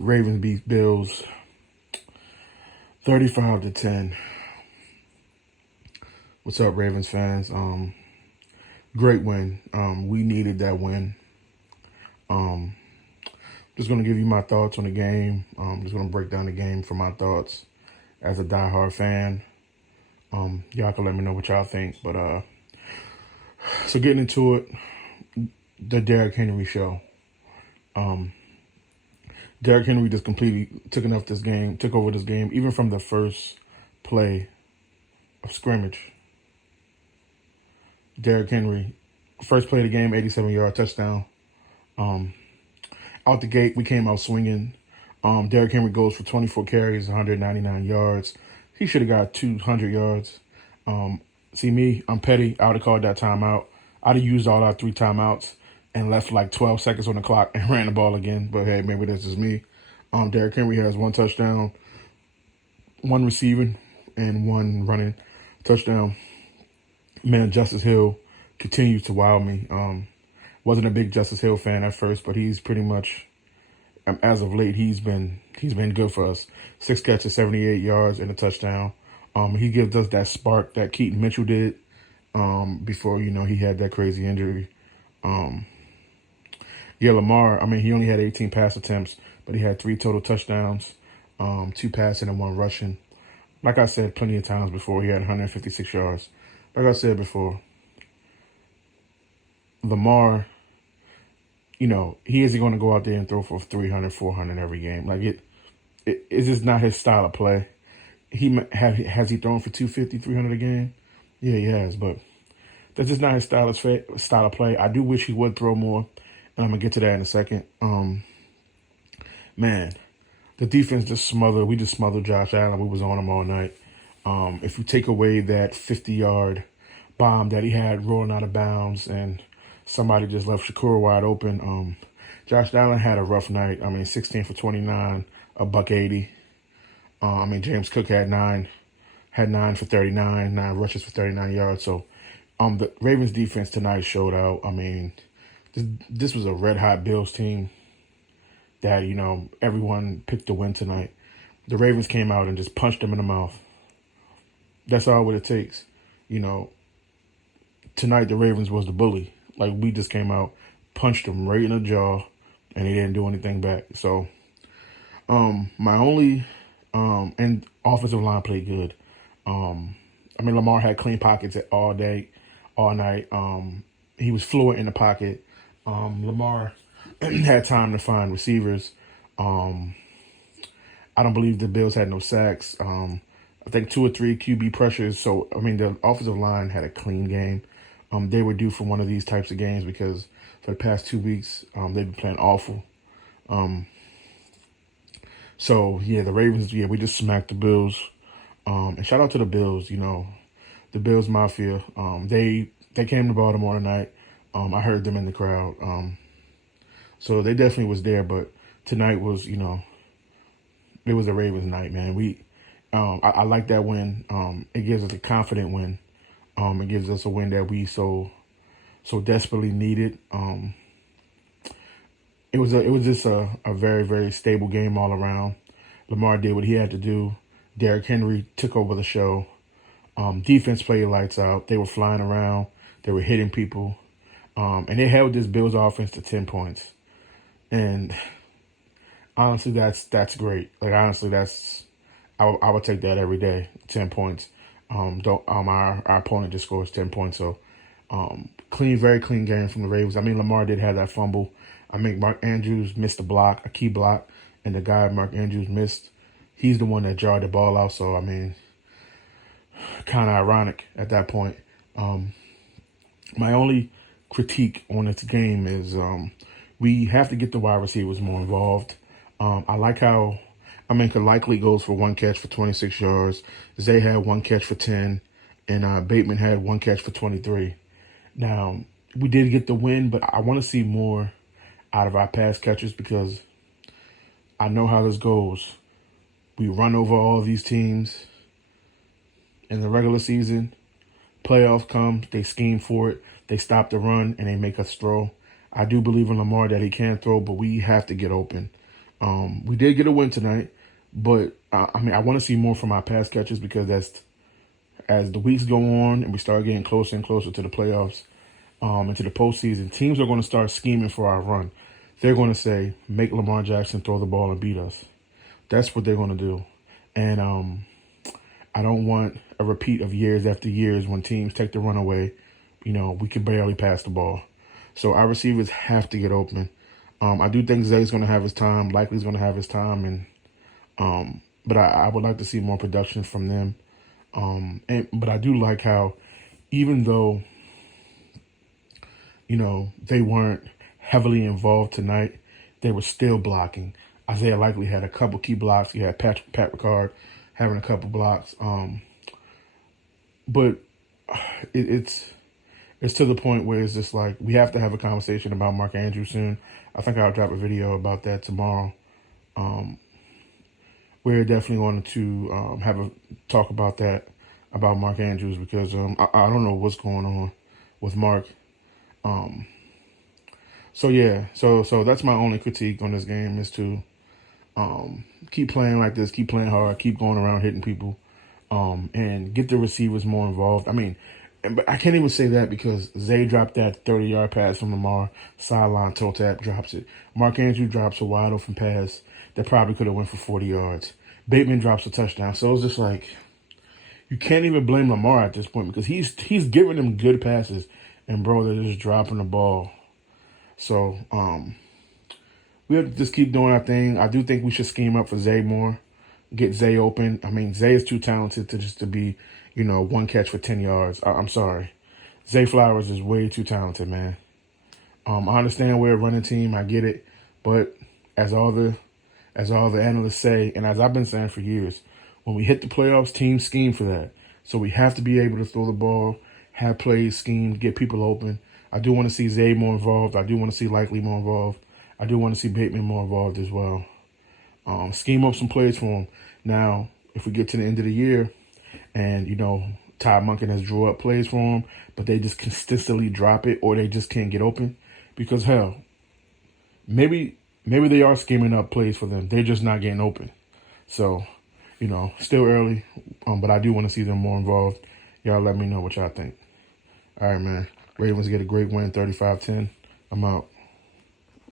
Ravens beat Bills 35-10. What's up, Ravens fans? Great win. We needed that win. Just gonna give you my thoughts on the game. Just gonna break down the game for my thoughts as a diehard fan. Y'all can let me know what y'all think. But so getting into it, the Derrick Henry show. Derrick Henry just completely took over this game, even from the first play of scrimmage. Derrick Henry, first play of the game, 87-yard touchdown. Out the gate, we came out swinging. Derrick Henry goes for 24 carries, 199 yards. He should have got 200 yards. See me, I'm petty. I would have called that timeout. I'd have used all our 3 timeouts and left like 12 seconds on the clock and ran the ball again. But hey, maybe that's just me. Derrick Henry has 1 touchdown, 1 receiving, and 1 running touchdown. Man, Justice Hill continues to wow me. Wasn't a big Justice Hill fan at first, but he's pretty much, as of late, he's been good for us. 6 catches, 78 yards, and a touchdown. He gives us that spark that Keaton Mitchell did before he had that crazy injury. Lamar, he only had 18 pass attempts, but he had 3 total touchdowns, 2 passing and 1 rushing. Like I said plenty of times before, he had 156 yards. Like I said before, Lamar, he isn't going to go out there and throw for 300, 400 every game. Like it's just not his style of play. Has he thrown for 250, 300 a game? Yeah, he has, but that's just not his style of play. I do wish he would throw more, and I'm going to get to that in a second. Man, the defense just smothered. We just smothered Josh Allen. We was on him all night. If you take away that 50-yard bomb that he had rolling out of bounds and somebody just left Shakur wide open, Josh Allen had a rough night. 16 for 29, $180. James Cook had 9 for 39, 9 rushes for 39 yards. So the Ravens defense tonight showed out. This was a red-hot Bills team that, everyone picked to win tonight. The Ravens came out and just punched them in the mouth. That's all what it takes. Tonight the Ravens was the bully. Like, we just came out, punched them right in the jaw, and they didn't do anything back. So, my only, and offensive line played good. Lamar had clean pockets all day, all night. He was fluent in the pocket. Lamar had time to find receivers. I don't believe the Bills had no sacks. I think 2 or 3 QB pressures. So, the offensive line had a clean game. They were due for one of these types of games because for the past 2 weeks, they've been playing awful. The Ravens, we just smacked the Bills. And shout out to the Bills, the Bills Mafia. They came to Baltimore tonight. I heard them in the crowd. So they definitely was there, but tonight was, it was a Ravens night, man. I like that win. It gives us a confident win. It gives us a win that we so desperately needed. It was just a very, very stable game all around. Lamar did what he had to do. Derrick Henry took over the show. Defense played lights out. They were flying around. They were hitting people. And they held this Bills offense to 10 points. And honestly, that's great. Like, honestly, I would take that every day. 10 points. Our opponent just scores 10 points. So, very clean game from the Ravens. Lamar did have that fumble. Mark Andrews missed a key block, and the guy Mark Andrews missed, he's the one that jarred the ball out. So, kind of ironic at that point. My only critique on this game is we have to get the wide receivers more involved. I like how likely goes for 1 catch for 26 yards. Zay had 1 catch for 10, and Bateman had 1 catch for 23. Now, we did get the win, but I want to see more out of our pass catchers because I know how this goes. We run over all these teams in the regular season. Playoffs come, they scheme for it, they stop the run, and they make us throw. I do believe in Lamar that he can throw, but we have to get open. We did get a win tonight, but I mean, I want to see more from our pass catchers because as the weeks go on and we start getting closer and closer to the playoffs, into the postseason, teams are going to start scheming for our run. They're going to say, make Lamar Jackson throw the ball and beat us. That's what they're going to do. And I don't want a repeat of years after years when teams take the run away. We can barely pass the ball. So our receivers have to get open. I do think Zay's going to have his time. Likely's going to have his time. But I would like to see more production from them. But I do like how, even though, they weren't heavily involved tonight, they were still blocking. Isaiah Likely had a couple key blocks. You had Pat Ricard having a couple blocks. But it's to the point where it's just like we have to have a conversation about Mark Andrews soon. I think I'll drop a video about that tomorrow. We're definitely going to have a talk about that, about Mark Andrews, because I don't know what's going on with Mark. So yeah, so that's my only critique on this game is to keep playing like this, keep playing hard, keep going around hitting people, and get the receivers more involved. I mean, but I can't even say that because Zay dropped that 30-yard pass from Lamar, sideline toe tap, drops it. Mark Andrews drops a wide open pass that probably could have went for 40 yards. Bateman drops a touchdown. So it's just like, you can't even blame Lamar at this point because he's giving them good passes, and bro, they're just dropping the ball. So we have to just keep doing our thing. I do think we should scheme up for Zay more, get Zay open. I mean, Zay is too talented to be, one catch for 10 yards. I'm sorry. Zay Flowers is way too talented, man. I understand we're a running team. I get it. But as all the analysts say, and as I've been saying for years, when we hit the playoffs, teams scheme for that. So we have to be able to throw the ball, have plays schemed, get people open. I do want to see Zay more involved. I do want to see Likely more involved. I do want to see Bateman more involved as well. Scheme up some plays for him. Now, if we get to the end of the year and, Todd Monken has drew up plays for him, but they just consistently drop it or they just can't get open, because, hell, maybe they are scheming up plays for them. They're just not getting open. So, still early, but I do want to see them more involved. Y'all let me know what y'all think. All right, man. Ravens get a great win, 35-10. I'm out.